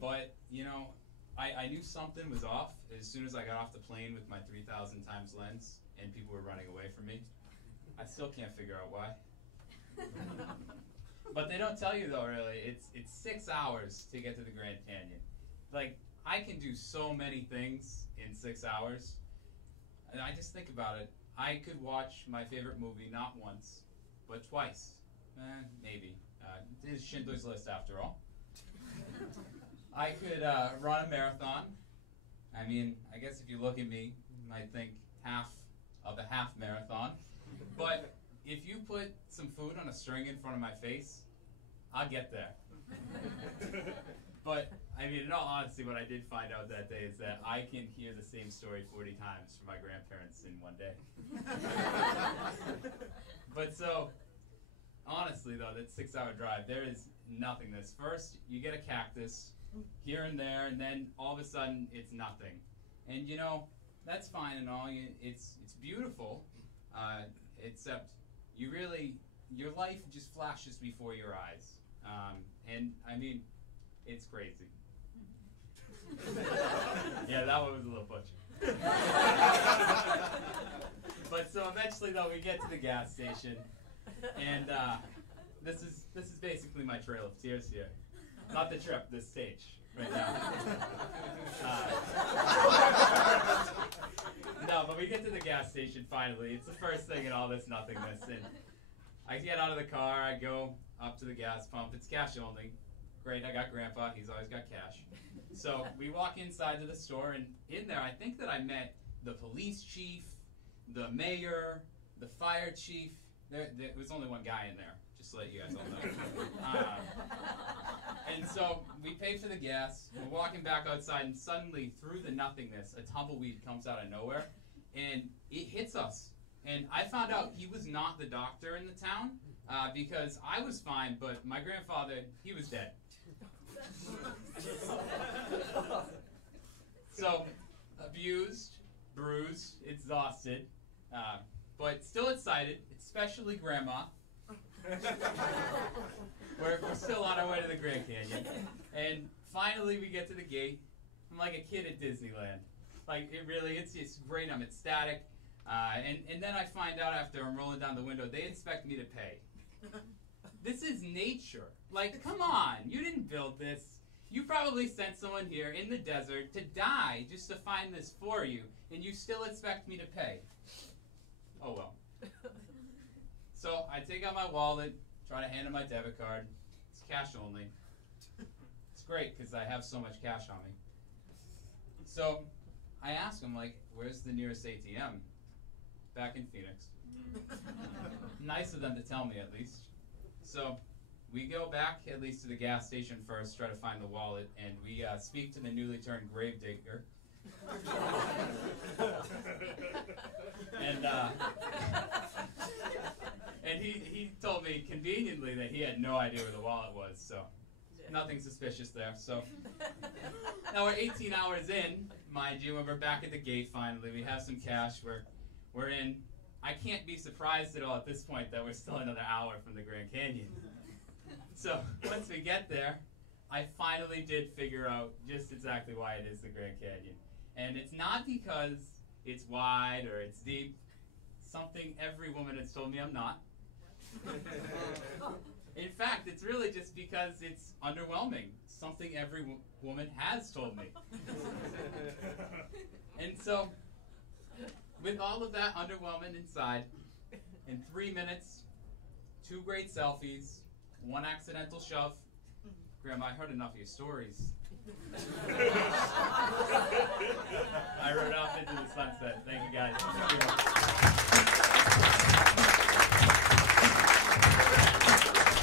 But, you know, I knew something was off as soon as I got off the plane with my 3,000 times lens and people were running away from me. I still can't figure out why. But they don't tell you though, really. It's 6 hours to get to the Grand Canyon. Like, I can do so many things in 6 hours. And I just think about it. I could watch my favorite movie not once, but twice. Maybe. It is Schindler's List after all. I could run a marathon. I mean, I guess if you look at me, you might think half of a half marathon. But if you put some food on a string in front of my face, I'll get there. But, I mean, in all honesty, what I did find out that day is that I can hear the same story 40 times from my grandparents in one day. But so, honestly though, that 6-hour drive, there is nothingness. First, you get a cactus here and there, and then all of a sudden, it's nothing. And you know, that's fine and all. It's beautiful, except you really, your life just flashes before your eyes. And I mean, it's crazy. Yeah, that one was a little butcher. But so eventually, though, we get to the gas station, and this is basically my trail of tears here. Not the trip, this stage right now. No, but we get to the gas station finally. It's the first thing in all this nothingness, and I get out of the car. I go up to the gas pump. It's cash only. Great, I got Grandpa. He's always got cash. So we walk inside to the store, and in there, I think that I met the police chief, the mayor, the fire chief. There was only one guy in there, just to let you guys all know. And so we pay for the gas. We're walking back outside, and suddenly, through the nothingness, a tumbleweed comes out of nowhere, and it hits us. And I found out he was not the doctor in the town, because I was fine, but my grandfather, he was dead. So, abused, bruised, exhausted, but still excited, especially Grandma. We're still on our way to the Grand Canyon. And finally we get to the gate. I'm like a kid at Disneyland. Like, it really, it's great, I'm ecstatic. And then I find out after I'm rolling down the window, they expect me to pay. This is nature. Like, come on, you didn't build this. You probably sent someone here in the desert to die just to find this for you, and you still expect me to pay. Oh well. So I take out my wallet, try to hand him my debit card. It's cash only. It's great because I have so much cash on me. So I ask him, like, where's the nearest ATM? Back in Phoenix. Nice of them to tell me, at least. So we go back, at least, to the gas station first, try to find the wallet, and we speak to the newly turned gravedigger. And he told me conveniently that he had no idea where the wallet was, so nothing suspicious there. So now we're 18 hours in, mind you, and we're back at the gate finally. We have some cash. We're in. I can't be surprised at all at this point that we're still another hour from the Grand Canyon. So once we get there, I finally did figure out just exactly why it is the Grand Canyon. And it's not because it's wide or it's deep. Something every woman has told me I'm not. In fact, it's really just because it's underwhelming. Something every woman has told me. And so, with all of that underwhelming inside, in 3 minutes, 2 great selfies, 1 accidental shove. Grandma, I heard enough of your stories. I rode off into the sunset. Thank you, guys.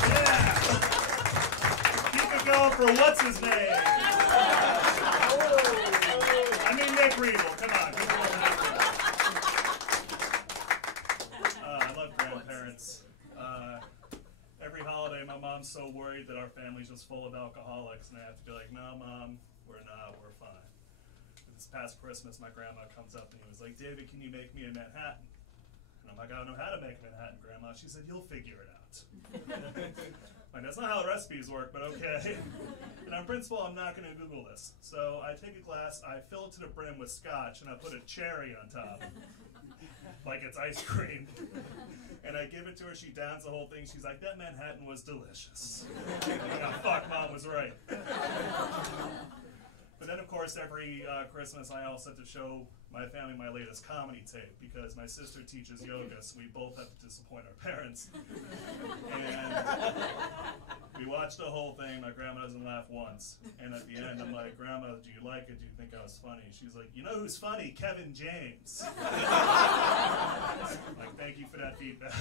Yeah. Keep it going for what's his name? I mean Nick Riedel. Come on. I love grandparents. Every holiday, my mom's so worried that our family's just full of alcoholics, and I have to be like, no, Mom, we're not. We're fine. This past Christmas, my grandma comes up and he was like, David, can you make me a Manhattan? And I'm like, I don't know how to make a Manhattan, Grandma. She said, you'll figure it out. Like, that's not how the recipes work, but okay. And on principle, I'm not going to Google this. So I take a glass, I fill it to the brim with scotch, and I put a cherry on top, like it's ice cream. And I give it to her, she downs the whole thing. She's like, that Manhattan was delicious. Yeah, fuck, Mom was right. But then, of course, every Christmas, I also have to show my family my latest comedy tape because my sister teaches yoga, so we both have to disappoint our parents. And we watched the whole thing. My grandma doesn't laugh once. And at the end, I'm like, Grandma, do you like it? Do you think I was funny? She's like, you know who's funny? Kevin James. Like, thank you for that feedback.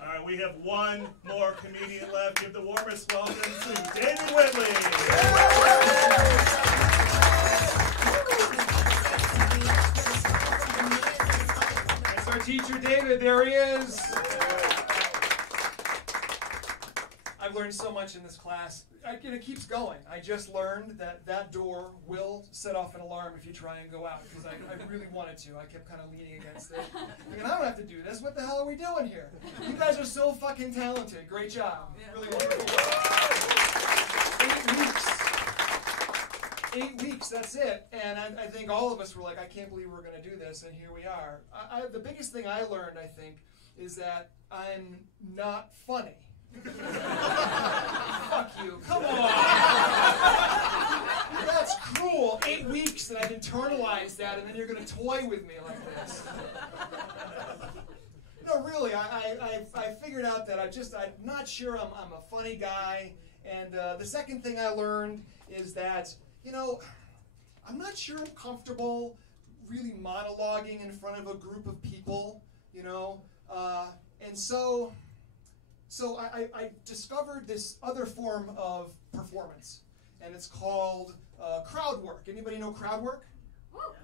All right, we have one more comedian left. Give the warmest welcome to David Whitley. That's our teacher, David. There he is. I've learned so much in this class. It keeps going. I just learned that that door will set off an alarm if you try and go out, because I really wanted to. I kept kind of leaning against it. Thinking, I don't have to do this. What the hell are we doing here? You guys are so fucking talented. Great job. Really wonderful. 8 weeks. 8 weeks, that's it. And I think all of us were like, I can't believe we're going to do this, and here we are. The biggest thing I learned, I think, is that I'm not funny. Fuck you. Come on. That's cruel. 8 weeks and I've internalized that, and then you're going to toy with me like this. No, really, I figured out that I'm not sure I'm a funny guy. And the second thing I learned is that, I'm not sure I'm comfortable really monologuing in front of a group of people, and so I discovered this other form of performance, and it's called crowd work. Anybody know crowd work?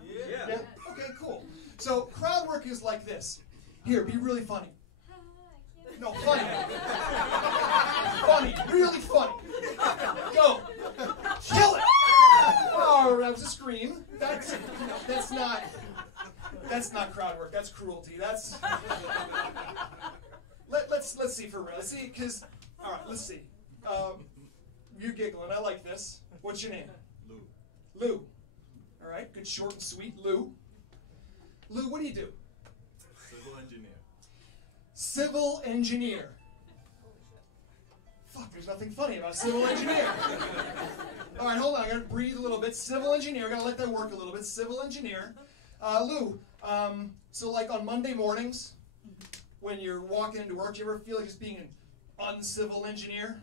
Yeah. Okay, cool. So crowd work is like this. Here, be really funny. No, funny. Funny, really funny. Go. Kill it. Oh, that was a scream. That's not crowd work. That's cruelty. That's. Let's see for real. Let's see, because, all right, let's see. You're giggling. I like this. What's your name? Lou. Lou. All right, good, short and sweet. Lou. Lou, what do you do? Civil engineer. Civil engineer. Fuck, there's nothing funny about civil engineer. All right, hold on. I gotta breathe a little bit. Civil engineer. Gotta let that work a little bit. Civil engineer. Lou, so like on Monday mornings, when you're walking into work, do you ever feel like just being an uncivil engineer?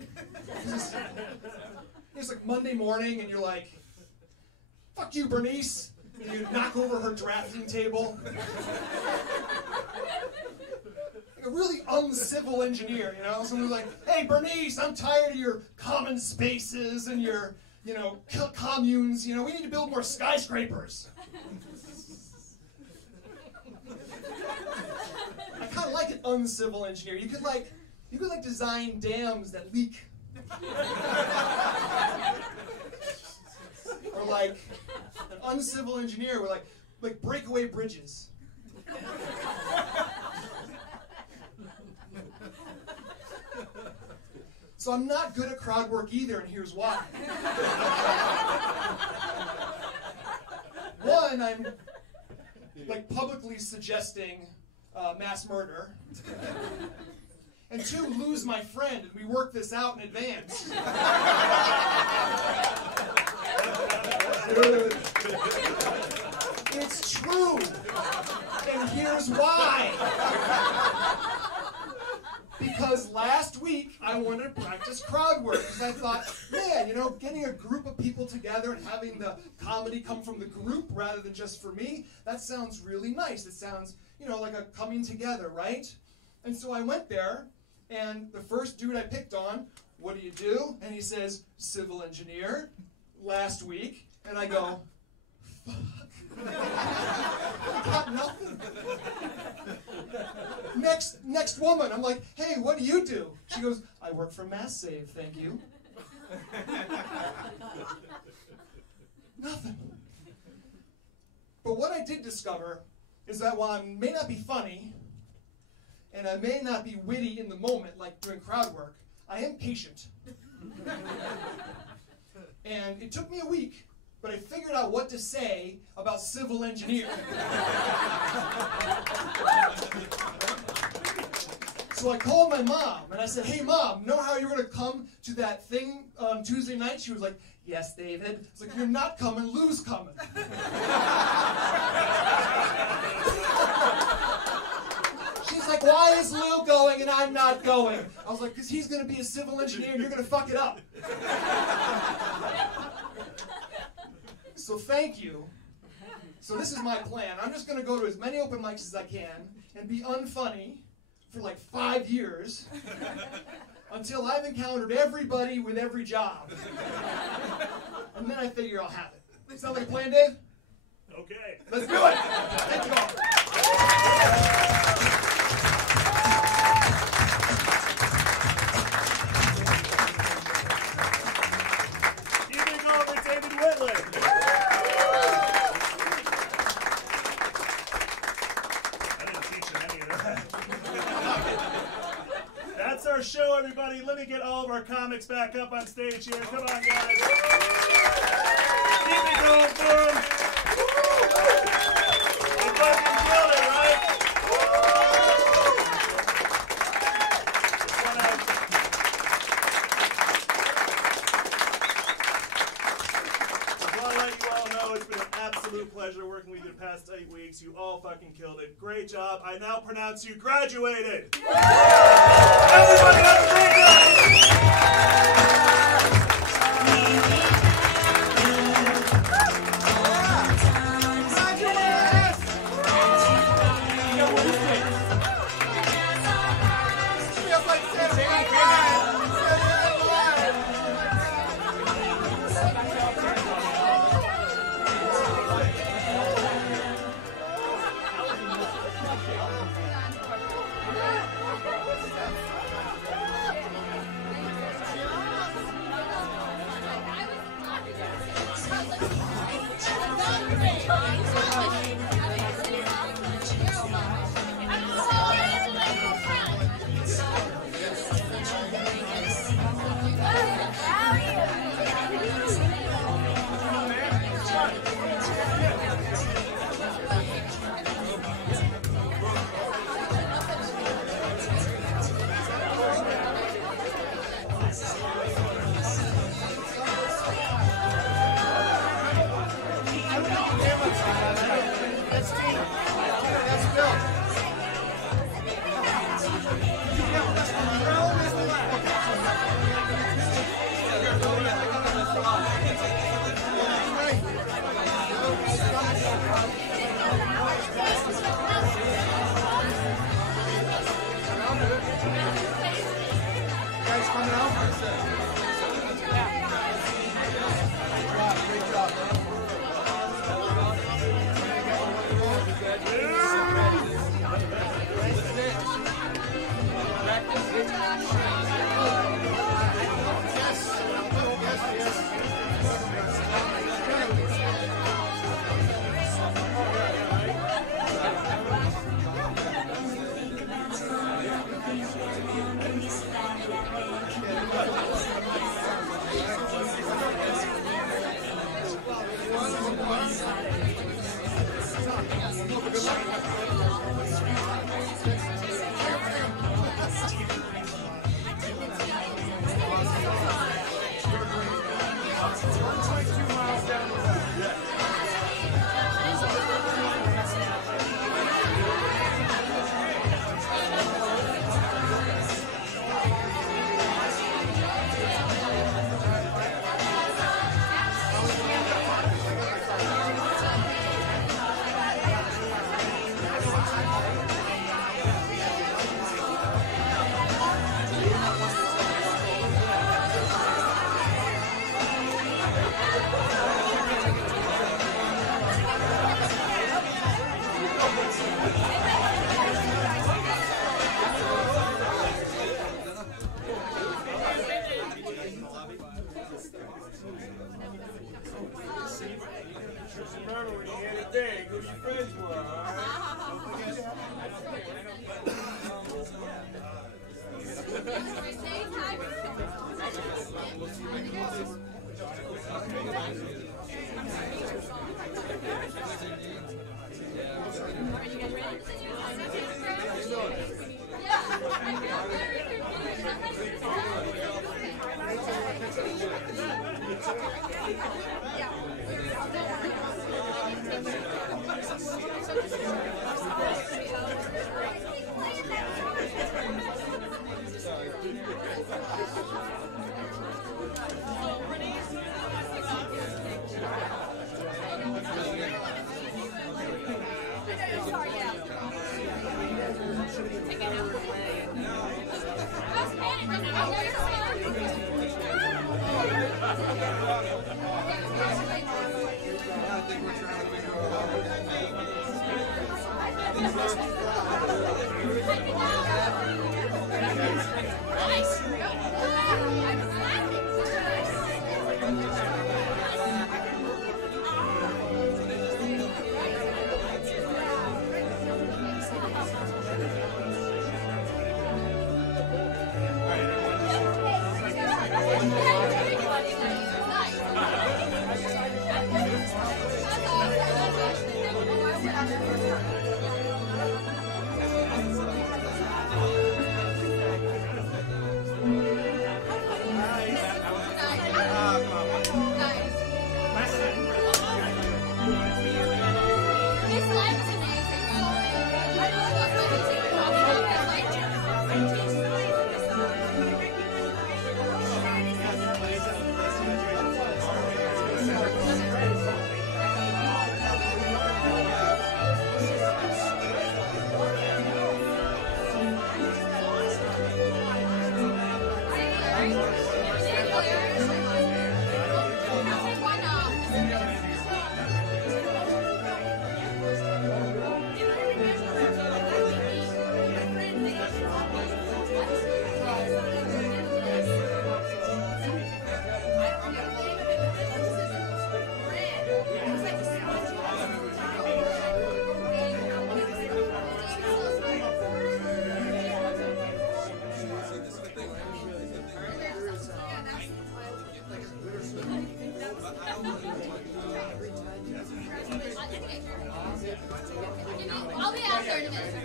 It's like Monday morning and you're like, fuck you, Bernice. And you knock over her drafting table. Like a really uncivil engineer, Someone's like, hey, Bernice, I'm tired of your common spaces and your, communes. We need to build more skyscrapers. I kind of like an uncivil engineer. You could design dams that leak. Or like an uncivil engineer with like breakaway bridges. So I'm not good at crowd work either, and here's why. One, I'm like publicly suggesting mass murder. And 2, lose my friend, and we work this out in advance. It's true. And here's why. Because last week I wanted to practice crowd work because I thought, man, you know, getting a group of people together and having the comedy come from the group rather than just for me, that sounds really nice. It sounds, you know, like a coming together, right? And so I went there, and the first dude I picked on, what do you do? And he says, civil engineer, last week. And I go, fuck. I got nothing. Next woman, I'm like, hey, what do you do? She goes, I work for Mass Save, thank you. Nothing. But what I did discover is that while I may not be funny, and I may not be witty in the moment, like doing crowd work, I am patient. And it took me a week, but I figured out what to say about civil engineer. So I called my mom, and I said, hey, Mom, know how you're going to come to that thing on Tuesday night? She was like, yes, David. It's like, you're not coming, Lou's coming. She's like, why is Lou going and I'm not going? I was like, because he's going to be a civil engineer and you're going to fuck it up. So thank you. So this is my plan. I'm just going to go to as many open mics as I can and be unfunny for like 5 years until I've encountered everybody with every job. And then I figure I'll have it. Sound like a plan, Dave? Okay. Let's do it. Thank you all. That's our show, everybody. Let me get all of our comics back up on stage here. Come on, guys. Keep it going for them. You fucking killed it, right? Well, I let you all know it's been an absolute pleasure working with you the past 8 weeks. You all fucking killed it. Great job. I now pronounce you graduated. Everybody have a great night! I don't know. I'll be out there in a minute.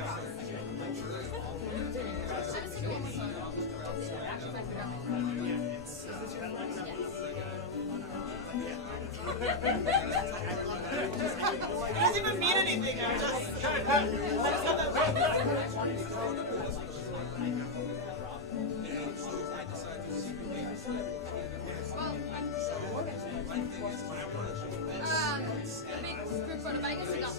It doesn't even mean anything. I just A big group photo, but I guess we got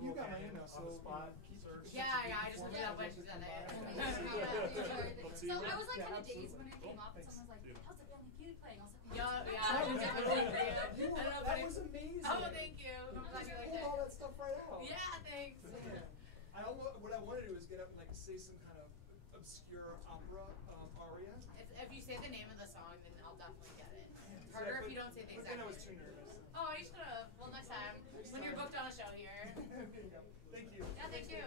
You got my email, so I just looked it up when she's done it. So I was like kind of dazed when it came up, and someone was like, "How's the Family Feud playing?" I was like, I was definitely for you. I don't know, that was amazing. Oh, thank you. I'm glad you liked it. All that stuff right out. Yeah, what I want to do is get up and like say some kind of obscure opera aria. If you say the name of the song, then I'll definitely get it. So Harder if you don't say the but exact then I name. was too nervous. Oh, you should have. Well, next time when you're booked on a show here. There you go. Thank you. Yeah, thank you.